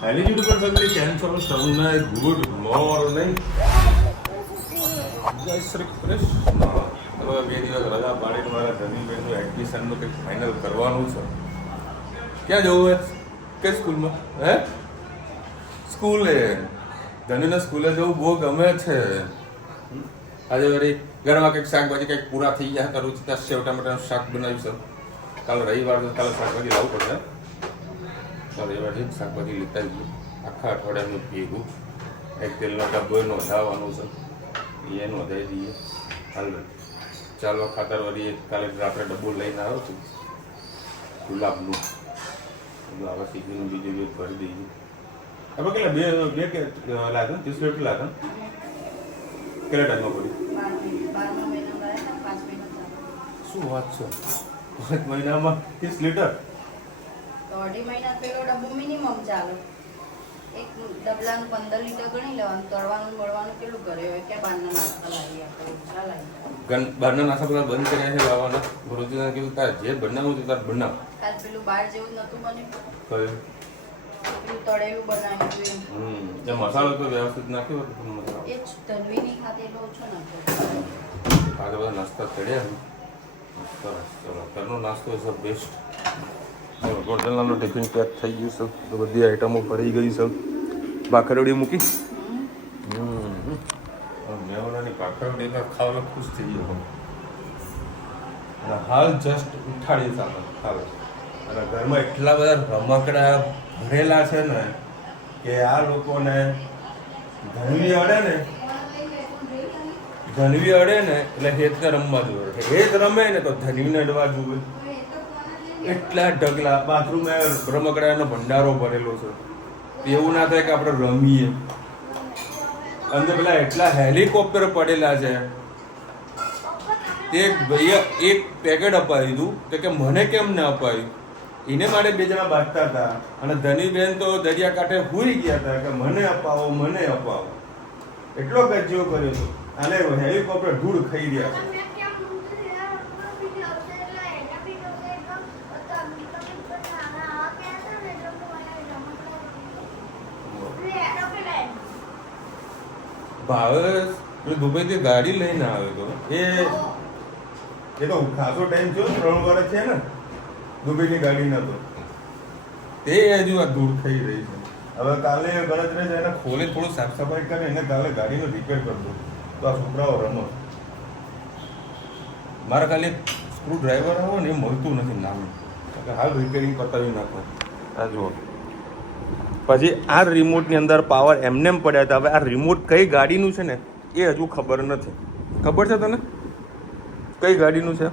Hello YouTube family, કેમ છો? સૌને ગુડ મોર્નિંગ. જય શ્રી કૃષ્ણ. હવે 2 દિવસ રજા પાડીને મારા ધનીબેનનું એડમિશનનું કંઈક ફાઇનલ કરવાનું છે. ક્યાં જવું હે? કે સ્કૂલમાં? હે? સ્કૂલે. ધનીને સ્કૂલે જવું બહુ ગમે છે. આજે વળી ઘરમાં કંઈક શાકભાજી કંઈક પૂરા થઈ ગયા કરું છું ત્યાં સેવ ટામેટાનું શાક બનાવીશું. કાલે રવિવાર તો કાલે શાકભાજી લાવવું પડશે. રવિવારથી શાકભાજી લેતા જઈએ આખા અઠવાડિયાનું ભેગું એક તેલનો ડબ્બો નોંધાવવાનું છે એ નોંધાવી દઈએ. હાલ ચાલવા ખાતર વળી કાલે રાત્રે ડબ્બો લઈને આવ્યો છું ગુલાબનું આવા સીઝનનું બીજું ભરી દઈએ. આપણે કેટલા બે કે લાગે 30 લીટર લાગે કેટલા ટાઈમમાં પડી? શું વાત છે? 5 મહિનામાં 30 લીટર? અઢી મહિના પેલો ડબ્બો મિનિમમ ચાલે. એક ડબલાનું 15 લીટર ગણી લેવાનું. તળવાનું મળવાનું કેટલું કરે હોય કે બહારના નાસ્તા લાવીએ આપણે ઓછા લાવીએ. બહારના નાસ્તા બધા બંધ કર્યા છે લાવવાના. ગુરુજીને કીધું તારે જે બનાવવું છે તારે બનાવ. કાલ પેલું બહાર જેવું નતું બન્યું. કયું? પેલું તળેલું બનાવ્યું. એ મસાલો તો વ્યવસ્થિત નાખ્યો હતો મસાલો. એ જ ધનવીની ખાતે એટલો ઓછો નાખ્યો. આગળ બધા નાસ્તા ચડ્યા સરસ. ચલો ઘરનો નાસ્તો છે બેસ્ટ. ગોળદલાનો ટિફિન પેક થઈ ગયું છે તો બધી આઈટમો ભરી ગઈ છે. ભાખરવડી મૂકી મેવાડાની ભાખરવડી ખાવામાં ખુશ થઈ ગયો અને હાલ જસ્ટ ઉઠાડી સાથે હાલ. અને ઘરમાં એટલા બધા રમકડા ભરેલા છે ને કે આ લોકોને ધનવી અડે ને એટલે હેતને રમવા જોવે. હેત રમે ને તો ધનવીને અડવા જોવે. એટલા ઢગલા બાથરૂમમાં રમકડાનો ભંડારો ભરેલો છે. એવું ના થાય કે આપણે રમીએ. અંદર પેલા એટલા હેલિકોપ્ટર પડેલા છે. તે ભાઈએ એક પેકેટ અપાવી દીધું તો કે મને કેમ ના અપાવ્યું. એને માટે 2 જણા બાંધતા હતા અને ધનીબેન તો દરિયાકાંઠે ભૂલી ગયા હતા કે મને અપાવો મને અપાવો. એટલો ગજ્જો કર્યો હતો અને હેલિકોપ્ટર ધૂળ ખાઈ રહ્યા છે. ભાવેશ દુબઈથી ગાડી લઈને આવ્યો હતો. એ તો ખાસો ટાઈમ થયો 3 વર્ષ છે ને દુબઈની ગાડી નતો તે હજુ આ દૂર થઈ રહી છે. હવે કાલે ગરજ રહે છે એને ખોલી થોડું સાફ સફાઈ કરે એને કાલે ગાડીનો રિપેર કરતો તો આ છોકરાઓ રમો. મારા ખાલી સ્ક્રૂ ડ્રાઈવર આવો ને એ મળતું નથી નામ હાલ રિપેરિંગ પતાવી નાખો. આ જુઓ પછી આ રિમોટની અંદર પાવર એમનેમ પડ્યા હતા. હવે આ રિમોટ કઈ ગાડીનું છે ને એ હજુ ખબર નથી. ખબર છે તને કઈ ગાડીનું છે?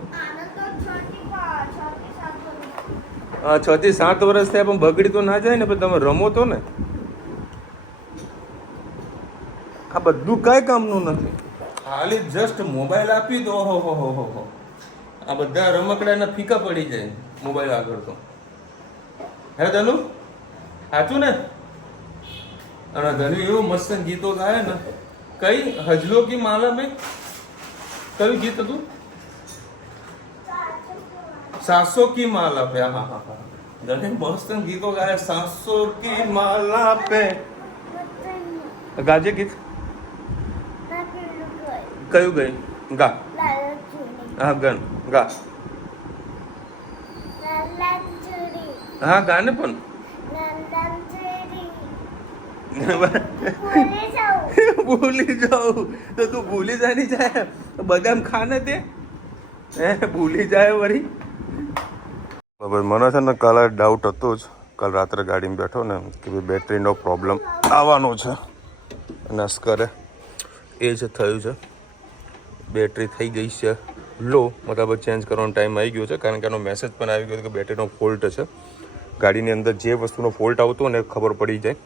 6 થી 7 વર્ષ થયા પણ બગડી તો ના જાય ને પણ તમે રમો તો ને. આ બધું કઈ કામનું નથી. ખાલી જસ્ટ મોબાઈલ આપી દો હો આ બધા રમકડાના ફીકા પડી જાય મોબાઈલ આગળ તો. હે ધનુ સાચું ને? અને ધનુ એવું મસ્ત ગીતો ગાય ને. કઈ હજલો કી માલા મેં કયું ગીત હતું? 700 की माला पे. હા હા હા ધનુ મસ્ત ગીતો ગાય. 700 की माला पे ગાજે ગીત કયું ગઈ ગા? હા ગન ગા. હા ગાને પણ ભૂલી જાઉં તો તું ભૂલી જાય નહીં જાય બદામ ખાને તે ભૂલી જાય વળી. મને છે ને કાલે ડાઉટ હતો જ કાલ રાત્રે ગાડીમાં બેઠો ને કે ભાઈ બેટરીનો પ્રોબ્લેમ આવવાનો છે. નસ્કરે એ જ થયું છે. બેટરી થઈ ગઈ છે લો મતલબ ચેન્જ કરવાનો ટાઈમ આવી ગયો છે કારણ કે એનો મેસેજ પણ આવી ગયો કે બેટરીનો ફોલ્ટ છે. ગાડીની અંદર જે વસ્તુનો ફોલ્ટ આવતો ને ખબર પડી જાય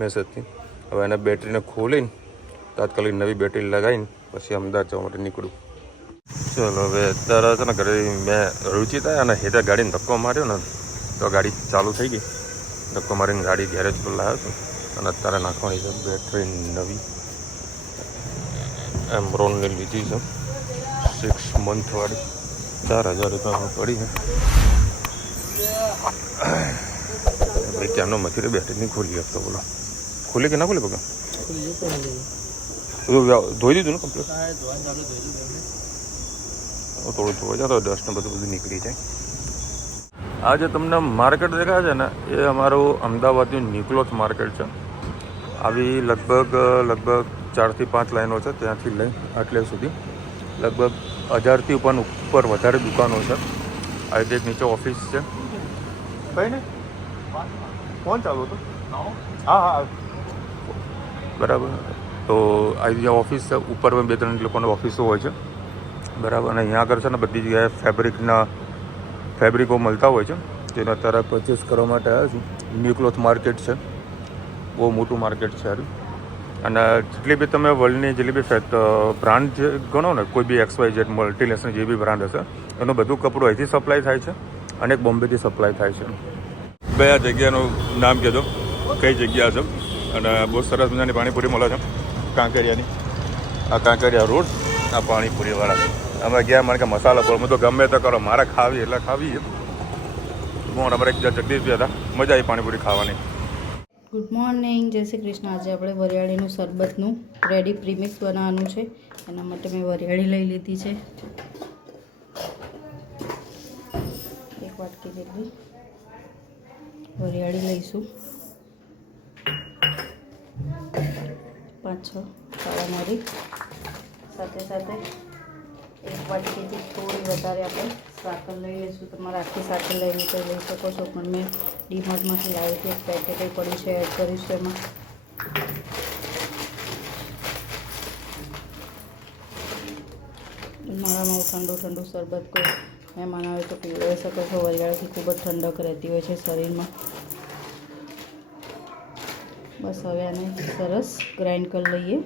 મેસેજથી. હવે એને બેટરીને ખોલીને તાત્કાલિક નવી બેટરી લગાવીને પછી અમદાવાદ જવા માટે નીકળ્યું. ચલો હવે અત્યારે છે ને ઘરે મેં રુચિ થાય અને હેઠળ ગાડીને ધક્કો માર્યો ને તો ગાડી ચાલુ થઈ ગઈ. ધક્કો મારીને ગાડી ગેરેજ પર લાવ્યો છું અને અત્યારે નાખવાની છે બેટરી નવી એમરોનની લીધી છે 6 મંથ વાળી 4000 રૂપિયામાં પડી છે. ભાઈ ક્યાંનો મથીરે બેઠી નહીં ખોલી આપતો બોલો. ખોલી કે ના ખોલી પગા? બધું ધોઈ દીધું ને કમ્પ્લીટ? થોડું ધોઈ જાય તો ડસ્ટ ને બધું નીકળી જાય. આ જે તમને માર્કેટ દેખાય છે ને એ અમારું અમદાવાદનું નિકોલસ માર્કેટ છે. આવી લગભગ 4 થી 5 લાઈનો છે, ત્યાંથી લઈ આટલે સુધી લગભગ 1000થી ઉપર વધારે દુકાનો છે. આ એક નીચે ઓફિસ છે. કઈ ને ફોન ચાલુ હતો. હા બરાબર. તો આ જે ઓફિસ છે ઉપર 2-3 લોકોની ઓફિસો હોય છે બરાબર. અને અહીંયા આગળ છે ને બધી જગ્યાએ ફેબ્રિકો મળતા હોય છે. તેનો અત્યારે પરચેસ કરવા માટે આવ્યા છું. નિકોલસ માર્કેટ છે, બહુ મોટું માર્કેટ છે સારું. અને જેટલી બી તમે વર્લ્ડની જેટલી બી બ્રાન્ડ જે ગણો ને, કોઈ બી XYZ મલ્ટીનેશનલ જે બી બ્રાન્ડ હશે એનું બધું કપડું અહીંથી સપ્લાય થાય છે અને એક બોમ્બેથી સપ્લાય થાય છે. ભાઈ આ જગ્યાનું નામ કહેજો, કઈ જગ્યા છે? અને બહુ સરસ મજાની પાણીપુરી મળે છે કાંકરિયાની. આ કાંકરિયા રોડ, આ પાણીપુરીવાળા. અમે ગયા મને કે મસાલા પર હું તો ગમે તો કરો, મારે ખાવી એટલે ખાવી. હું અમારે એક જગદીશ બી હતા, મજા આવી પાણીપુરી ખાવાની. ગુડ મોર્નિંગ, જય શ્રી કૃષ્ણ. આજે આપણે વરિયાળીનું શરબતનું રેડી પ્રીમિક્સ બનાવવાનું છે. એના માટે મેં વરિયાળી લઈ લીધી છે, 1 વાટકી જેટલી વરિયાળી લઈશું. 5-6 કાળા મરી, સાથે 1 વાટકીથી થોડી વધારે આપણે સાકર લઈ લઈશું. તમારે આખી સાકર લેવી તો લઈ શકો છો, પણ મેં ડીમાર્ટમાંથી લાવી હતી. એક પેકેટ પડ્યું છે, એડ કરીશું એમાં. ઉનાળામાં ઠંડુ શરબત કોઈ મહેમાન આવે તો પીવડાવી શકો છો. વરિયાળીથી ખૂબ જ ઠંડક રહેતી હોય છે શરીરમાં. બસ હવે આને સરસ ગ્રાઇન્ડ કરી લઈએ.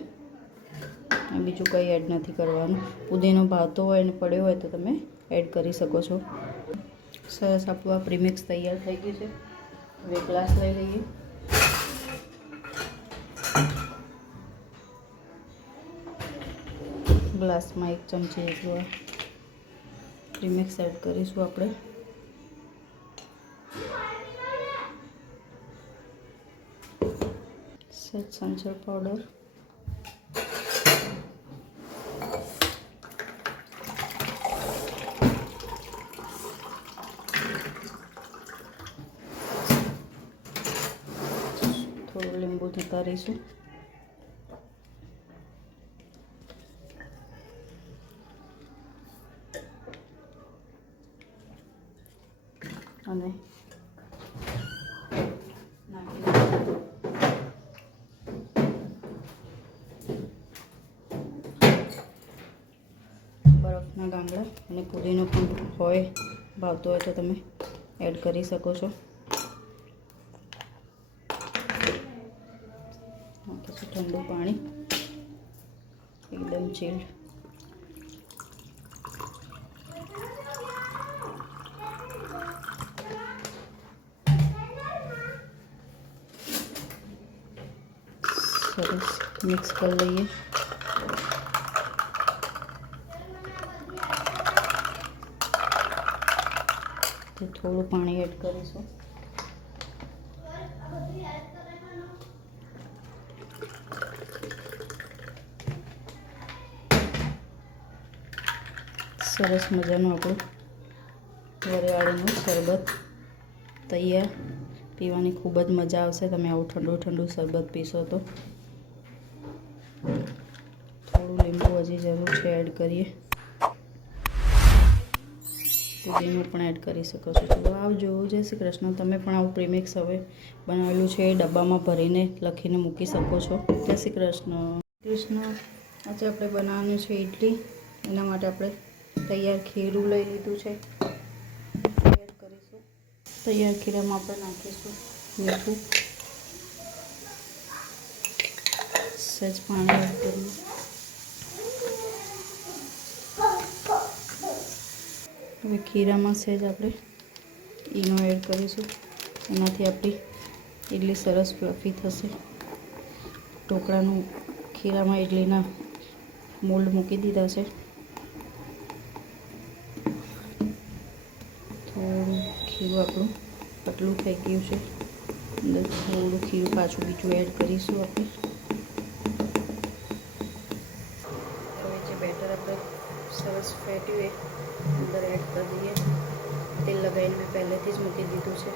બીજું કંઈ એડ નથી કરવાનું. પુદીનો ભાવતો હોય અને પડ્યો હોય તો તમે એડ કરી શકો છો. સરસ આપણું આ પ્રીમિક્સ તૈયાર થઈ ગયું છે. હવે ગ્લાસ લઈ લઈએ. ગ્લાસમાં 1 ચમચી જેટલું આ પ્રીમિક્સ એડ કરીશું આપણે. સહેજ સંચળ પાવડર, થોડું લીંબુથી તરીશું. અને બરફના ગાંગડા અને પુદીનો પણ હોય, ભાવતો હોય તો તમે એડ કરી શકો છો. પછી ઠંડુ પાણી, એકદમ ચીલ્ડ. સરસ મિક્સ કરી લઈએ. થોડું પાણી એડ કરીશું. સરસ મજાનું આપણું વરિયાળીનું શરબત તૈયાર. પીવાની ખૂબ જ મજા આવશે. તમે આવું ઠંડુ શરબત પીશો તો. થોડું લીંબુ હજી જરૂર છે, એડ કરીએ. પુદીનો પણ એડ કરી શકો છો. ચલો આવજો, જય શ્રી કૃષ્ણ. તમે પણ આવું પ્રીમિક્સ હવે બનાવેલું છે એ ડબ્બામાં ભરીને લખીને મૂકી શકો છો. જય શ્રી કૃષ્ણ. આજે આપણે બનાવવાનું છે ઇડલી. એના માટે આપણે તૈયાર ખીરું લઈ લીધું છે, એડ કરીશું. તૈયાર ખીરામાં આપણે નાખીશું મીઠું, સહેજ પાણી એડ કરીએ. હવે ખીરામાં સહેજ આપણે ઈનો એડ કરીશું. એનાથી આપણી ઇડલી સરસ ફ્લફી થશે. ઢોકળાનું ખીરામાં ઇડલીના મોલ્ડ મૂકી દીધા છે. થોડું ખીરું આપણું પતલું થઈ ગયું છે. અંદર થોડું ખીરું પાછું બીજું એડ કરીશું આપણે. હવે જે બેટર આપણે સરસ ફેટ્યું એ અંદર એડ કરી દઈએ. તેલ લગાવીને મેં પહેલેથી જ મૂકી દીધું છે.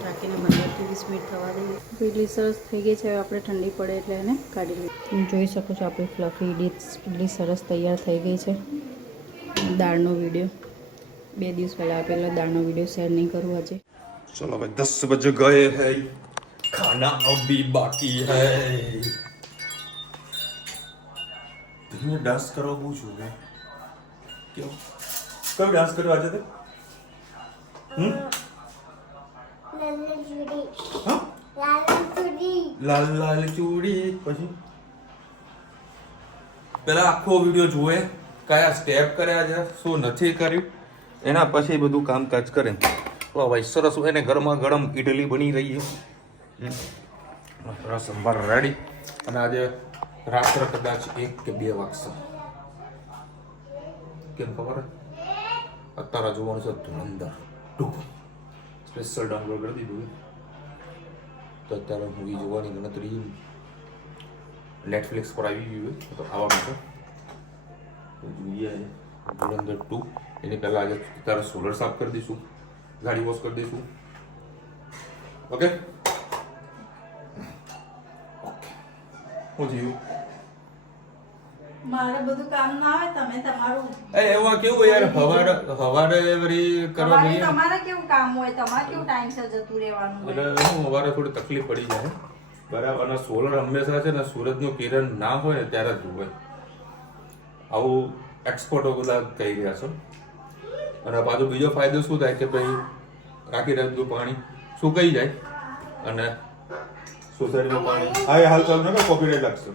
ઢાંકીને 15 થી 20 મિનિટ થવા દઈએ. ઇડલી સરસ થઈ ગઈ છે. હવે આપણે ઠંડી પડે એટલે એને કાઢી લઈએ. તમે જોઈ શકો છો આપણી ફ્લફી ઇડલી સરસ તૈયાર થઈ ગઈ છે. દાળનો વિડીયો 2 દિવસ પહેલાં આપેલો દાળનો વિડીયો શેર નહીં કરું આજે. चलो भाई 10 बज गए हैं, खाना अभी बाकी है. तुम्हें डांस करो पूछू मैं क्यों कब डांस करो आज तक लाल लाल चूड़ी પછી પેલા આખો વિડિયો જોવે, કયા સ્ટેપ કર્યા છે, શું નથી કર્યું, એના પછી બધું કામકાજ કરે. તો ભાઈ સરસ એને ગરમા ગરમ ઇડલી બની રહી છે. સંભાર રેડી. અને આજે રાત્રે કદાચ 1 કે 2 વાગશે. કેમ ખબર? અત્યારે જોવાનું છે ધુરંધર 2 સ્પેશિયલ ડાઉનલોડ કરી દીધું. તો અત્યારે મૂવી જોવાની ગણતરી નેટફ્લિક્સ પર આવી ગયું તો આવવાનું છે. તો જોઈએ ધુરંધર 2. એની પહેલાં આજે તારા સોલર સાફ કરી દઈશું, ગાડી વોશ કરી દઈશું. ઓકે હું થયું? મારે બધું કામ ના આવે, તમે તમારું એવા કેવું યાર હવારે વળી કરવા જોઈએ. તમારે કેવું કામ હોય, તમારે કેવું ટાઈમસર જતું રહેવાનું હોય. એટલે હું હવારે થોડી તકલીફ પડી જાય બરાબર. અને સોલર હંમેશા છે ને સૂરજનું કિરણ ના હોય ને ત્યારે જ હોય. આવું એક્સપર્ટો બધા કહી રહ્યા છો. અને પાછો બીજો ફાયદો શું થાય કે ભાઈ રાખી રાખતું પાણી સુકાઈ જાય અને સોસાયટીમાં પાણી હા હાલ ચાલુ ને કોપીરાઇટ લાગશે.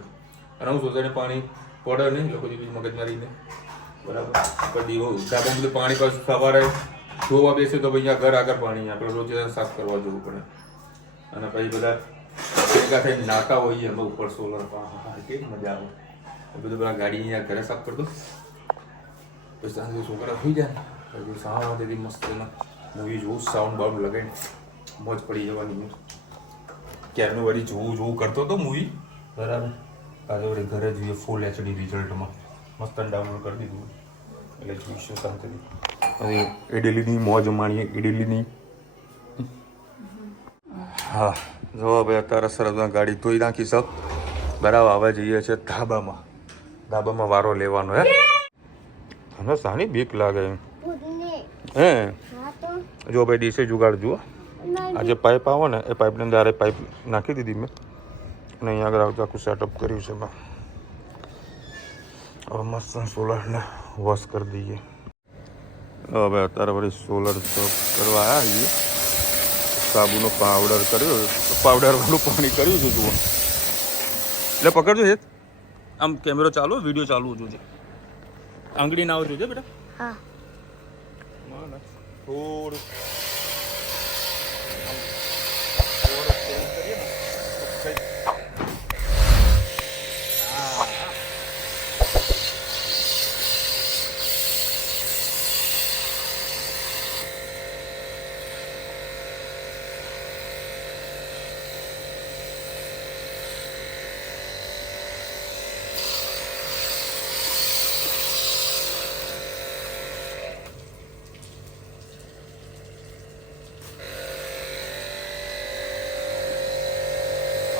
અને હું સોસાયટી પાણી પડે નહીં લોકો બીજી મગજમારીને બરાબર. કદી ધાબામાં બધું પાણી પાછું સવારે ધોવા બેસે તો ભાઈ ઘર આગળ પાણી આપણે રોજ સાફ કરવા જવું પડે. અને પછી બધા ભેગા થઈને નાતા હોઈએ એમાં ઉપર સોલર કેવી મજા આવે. બધું બધા ગાડી અહીંયા ઘરે સાફ કરતો પછી સાંજે છોકરા થઈ જાય પછી શાંતિથી મસ્ત મૂવી જોવું, સાઉન્ડ બાઉન્ડ લગાવીને મોજ પડી જવાની. ક્યારનું વળી જોવું કરતો હતો મૂવી બરાબર. આજે વળી ઘરે જોઈએ ફૂલ HD રિઝલ્ટમાં મસ્ત ડાઉનલોડ કરી દીધું એટલે જોઈશું શાંતિથી. હવે ઇડલીની મોજ માણીએ ઇડલીની. હા જો ભાઈ અત્યારે સરસમાં ગાડી ધોઈ નાખી સબ બરાબર. હવે જઈએ છીએ ધાબામાં. ધાબામાં વારો લેવાનો હે. મને સાની બીક લાગે હે. જો ભાઈ ડીસે જુગાડ જુઓ. આ જે પાઇપ આવો ને એ પાઇપની અંદર પાઇપ નાખી દીધી મેં અને અહીંયા આગળ આવતું આખું સેટઅપ કર્યું છે મેં. હવે મસ્ત સોલરને વોશ કરી દઈએ. હવે અત્યારે વળી સોલર કરવા આવ્યા છીએ. સાબુનો પાવડર કર્યો, પાવડરવાળું પાણી કર્યું છે જુઓ. એટલે પકડજો છે આમ કેમેરો ચાલુ, વિડીયો ચાલુ જોજે. આંગળી ના આવજો બેટા. હા થોડું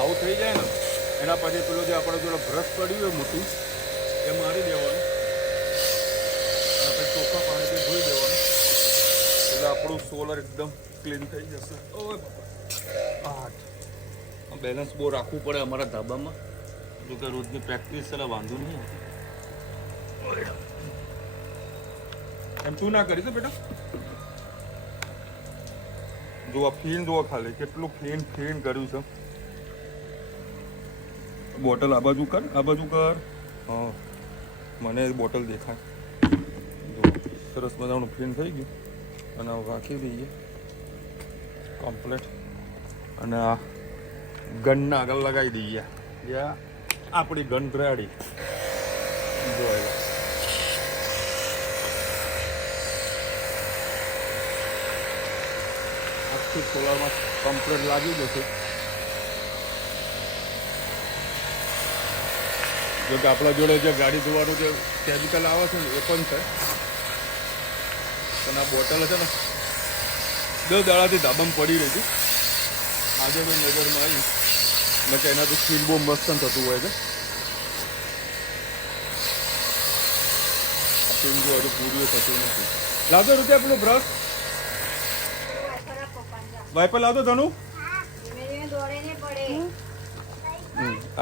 આવું થઈ જાય ને એના પછી પેલો જે આપણે પેલો બ્રશ પડ્યું હોય મોટું એ મારી દેવાનું અને પછી ચોખ્ખા પાણીથી ધોઈ દેવાનું એટલે આપણું સોલર એકદમ ક્લીન થઈ જશે. ઓય બાપા બેલેન્સ બહુ રાખવું પડે અમારા ધાબામાં. જો કે રોજની પ્રેક્ટિસ એટલે વાંધો નહીં. એમ તું ના કરી તો બેટા જુઓ ફીણ જુઓ ખાલી કેટલું ફીણ કર્યું છે. બોટલ આ બાજુ કર હા મને બોટલ દેખાય. જો સરસ મજાનું ફીણ થઈ ગયું અને રાખી દઈએ કમ્પ્લેટ અને આ ગનના આગળ લગાવી દઈએ. યા આપણી ગન રેડી. જો આખી સોલારમાં કમ્પ્લેટ લાગી જશે. જો કે આપણા જોડે જે ગાડી ધોવાનું જે કેમિકલ આવે છે ને એ પણ છે. અને આ બોટલ છે ને 2 દાડાથી ધાબામાં પડી રહી હતી. આજે મેં નજરમાં આવી મેં કે એનાથી સ્કીન બહુ મસ્ત થતું હોય છે. આ સ્કીન બહુ હજુ પૂરું થતું નથી. લાવતો રૂપિયા પેલું બ્રશ વાઇપર લાવતો ધનુ.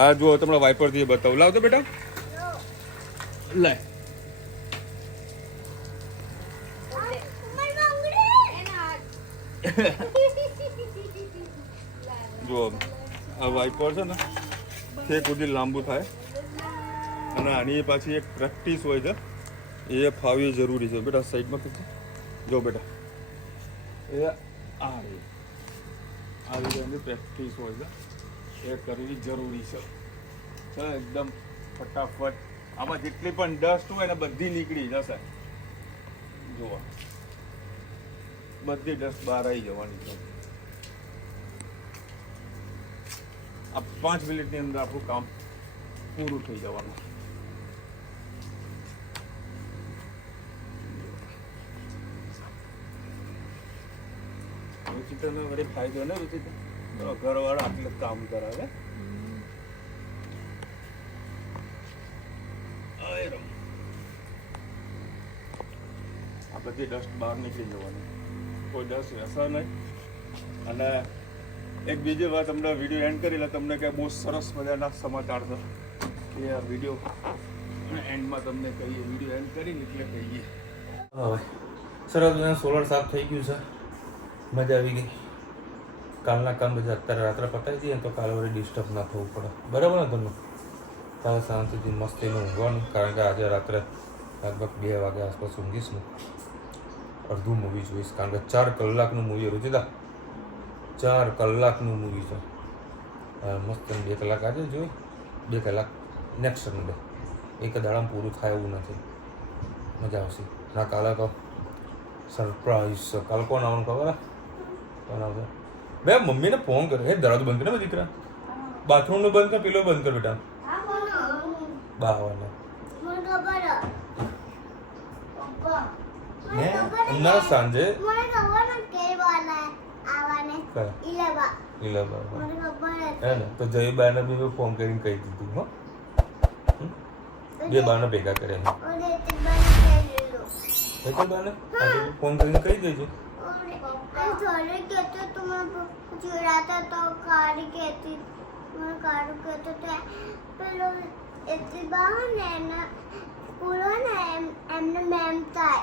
આ જો તમને વાઇપર થી બતાવું. લાવતો બેટા લાય. જો આ વાઇપર છે ને તે સુધી લાંબુ થાય અને આની પાછી એક પ્રેક્ટિસ હોય છે એ ફાવવી જરૂરી છે બેટા. સાઈડમાં જો બેટા એ આ રીતે પ્રેક્ટિસ હોય છે એ કરવી જરૂરી છે. એકદમ ફટાફટ આમાં જેટલી પણ ડસ્ટ હોય ને બધી નીકળી જશે. જુઓ બધી ડસ્ટ બહાર આવી જવાની છે. આ 5 મિનિટની અંદર આપણું કામ પૂરું થઈ જવાનું. રુચિતાને વળી ફાયદો ને રુચિતા ઘરવાળા આટલું કામ કરાવે. આ બધી ડસ્ટ બહાર નીકળી જવાની, કોઈ ડસ્ટ રહેશે નહીં. અને એક બીજી વાત તમને વિડીયો એન્ડ કરી લે તમને કે બહુ સરસ મજાના સમાચાર છે એ આ વિડીયો એન્ડમાં તમને કહીએ. વિડીયો એન્ડ કરીને એટલે કહીએ. હવે સરસ મજાનું સોલર સાફ થઈ ગયું છે. મજા આવી ગઈ. કાલના કામ બધા અત્યારે રાત્રે પતાવી દઈએ તો કાલે વળી ડિસ્ટર્બ ના થવું પડે. બરાબર ને તમને? કાલે શાંતિથી મસ્તીનું ઊંઘવાનું. કારણ કે આજે રાત્રે લગભગ 2 વાગ્યા આસપાસ ઊંઘીશ ને. અડધું મૂવી જોઈશ કારણ કે 4 કલાકનું મૂવી. રુચિતા 4 કલાકનું મૂવી છે. મસ્ત 2 કલાક આજે જોઈ, 2 કલાક નેક્સ્ટ સન્ડે. એક દાડામાં પૂરું થાય એવું નથી. મજા આવશે. ના કાલે તો સરપ્રાઈઝ છે. કાલે કોણ આવવાનું ખબર? કોણ આવશે? બે મમ્મીને ફોન કર્યો. હે દરવાજો બંધ કરે દીકરા. બાથરૂમનું બંધ કર, પેલો બંધ કર બેટા. બાવાને હમણાં સાંજે હે ને તો જયબાને બી ફોન કરીને કહી દીધું. હો 2 બાને ભેગા કર્યા. બાને ફોન કરીને કહી દેજો. એમને મેમ થાય.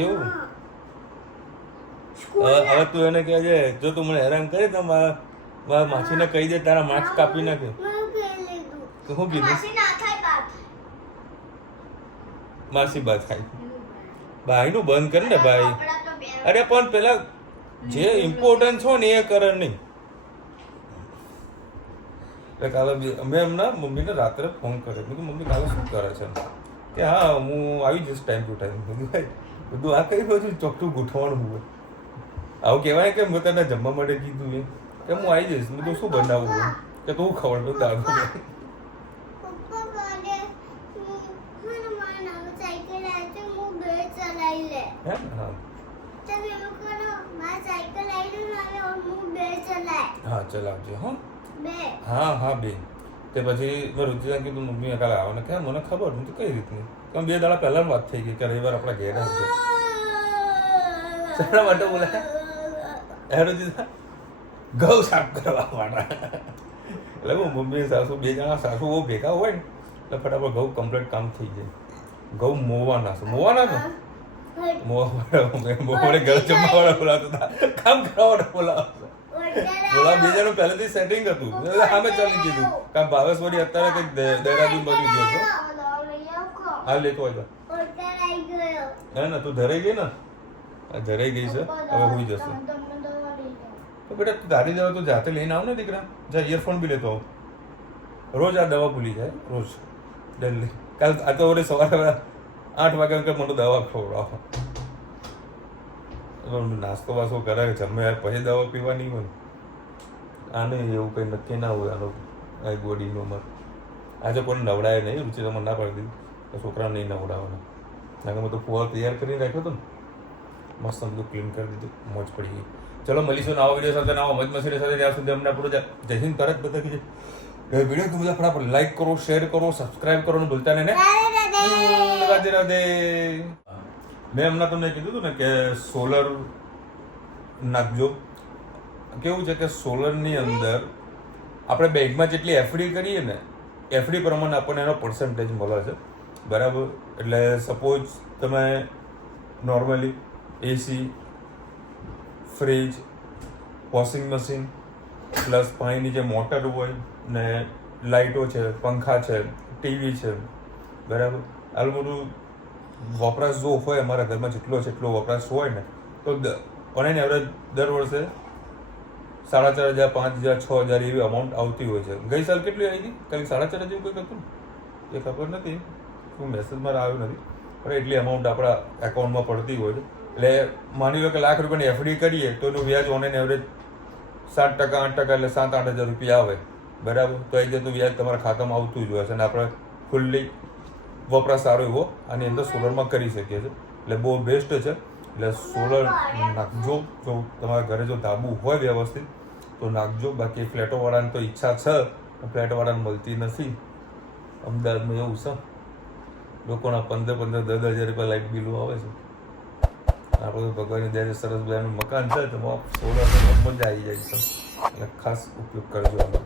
એવું હવે તું એને કહેજે જો તું મને હેરાન કરે તો મારા માસીને કહી દે તારા માર્ક્સ કાપી નાખે. તો શું કીધું? માસી બા થાય. ભાઈનું બંધ કર ને ભાઈ. અરે પણ પેલા જે ઇમ્પોર્ટન્ટ છો ને એ કરે નહીં. કાલે મેં એમના મમ્મીને રાત્રે ફોન કર્યો. મેં કીધું મમ્મી કાલે શું કરે છે? કે હા હું આવી જઈશ ટાઈમ ટુ ટાઈમ. બધું આ કઈ બાજુ ચોખ્ખું ગોઠવાનું હોય. આવું કહેવાય કે મેં તને જમવા માટે કીધું એમ કે હું આવી જઈશ. મેં તો શું બનાવવું હોય કે તું ખબર દાદુ. હા ચલાવજો. હા હા બેન. તે પછી મેં રુચિને કીધું મમ્મી કાલે આવવાને કે મને ખબર નથી કઈ રીતની. તો 2 દાડા પહેલાં વાત થઈ ગઈ કે રવિવાર આપણા ઘેર આવજો. શાના માટે બોલાય? રુચિતા ઘઉં સાફ કરવા માટે. એટલે હું મમ્મી સાસુ 2 જણા સાસુ બહુ ભેગા હોય ને એટલે ફટાફટ ઘઉં કમ્પ્લીટ કામ થઈ જાય. ઘઉં મોવાના છે મોવાને ઘરે જમવાવાળા બોલાવતા હતા, કામ કરવાવાળા બોલાવતા. બોલા બીજાનું પહેલેથી સેટિંગ હતું, સામે ચાલી કીધું કામ ભાવેશ વળી અત્યારે કંઈક દહેરાદૂન બાજુ ગયો છો. હા લેતો આવ્યો હે ને, તું ધરાઈ ગઈ ને, ધરાઈ ગઈ છે, હવે હોઈ જશે. તો બેટા તું ધારી દવા તો જાતે લઈને આવ ને દીકરા, જા ઇયરફોન બી લેતો આવ. રોજ આ દવા ભૂલી જાય, રોજ જલ્દી. કાલ આ તો વળી સવારે 8 વાગ્યા કે મને દવા ખવડાવો. નાસ્તો વાસ્તો કરે જમે પછી દવા પીવાની હોય. આને એવું કંઈ નક્કી ના હોય આનો આ બોડીનું અમારે. આજે કોઈ નવડાય નહીં, રૂચિ મને ના પાડી દીધી તો છોકરાને નહીં નવડાવવાના. કારણ કે મેં તો ફુવારો તૈયાર કરીને રાખ્યો હતો ને, મસ્ત બધું ક્લીન કરી દીધું, મોજ પડી ગઈ. ચલો મળીશું નવા વિડીયો સાથે, નવા મજ મસ્તી સાથે. ત્યાં સુધી અમને આપણું જય હિન્દ ભારત બધા કીધે. વિડીયો તો બધા ફટાફટ લાઈક કરો, શેર કરો, સબસ્ક્રાઇબ કરવાનું ભૂલતા નહીં ને. રાધે રાધે. મેં હમણાં તમને કીધું હતું ને કે સોલર નાખજો. કેવું છે કે સોલરની અંદર આપણે બેંકમાં જેટલી એફડી કરીએ ને, એફડી પ્રમાણે આપણને એનો પર્સન્ટેજ મળે છે, બરાબર. એટલે સપોઝ તમે નોર્મલી એસી, ફ્રીજ, વોશિંગ મશીન પ્લસ પાણીની જે મોટર હોય ને લાઇટો છે, પંખા છે, ટીવી છે, બરાબર. આ બધું વપરાશ જો હોય અમારા ઘરમાં જેટલો વપરાશ હોય ને, તો ઓન એન એવરેજ દર વર્ષે 4,500, 5,000, 6,000 એવી અમાઉન્ટ આવતી હોય છે. ગઈ સાલ કેટલી આવી હતી? કંઈક 4,500 જેવું કંઈક હતું ને, એ ખબર નથી, શું મેસેજ મારે આવ્યો નથી, પણ એટલી અમાઉન્ટ આપણા એકાઉન્ટમાં પડતી હોય છે. એટલે માની લો કે ₹1,00,000 ની એફડી કરીએ તો એનું વ્યાજ ઓન એન એવરેજ 7%, 8% એટલે 7,000-8,000 રૂપિયા આવે, બરાબર. તો એ જતું વ્યાજ તમારા ખાતામાં આવતું જ હોય છે અને આપણે ફૂલ્લી વપરાશ સારો એવો આની અંદર સોલરમાં કરી શકીએ છીએ. એટલે બહુ બેસ્ટ છે. એટલે સોલર નાખજો. જો તમારા ઘરે જો ધાબુ હોય વ્યવસ્થિત તો નાખજો. બાકી ફ્લેટોવાળાની તો ઈચ્છા છે, ફ્લેટવાળાને મળતી નથી. અમદાવાદમાં એવું છે, લોકોના 15,000, 10,000 રૂપિયા લાઇટ બિલો આવે છે. આપણે તો ભગવાનની દયાથી સરસ મજાનું મકાન છે, તો સોલર મજા આવી જાય છે. એટલે ખાસ ઉપયોગ કરજો આનો.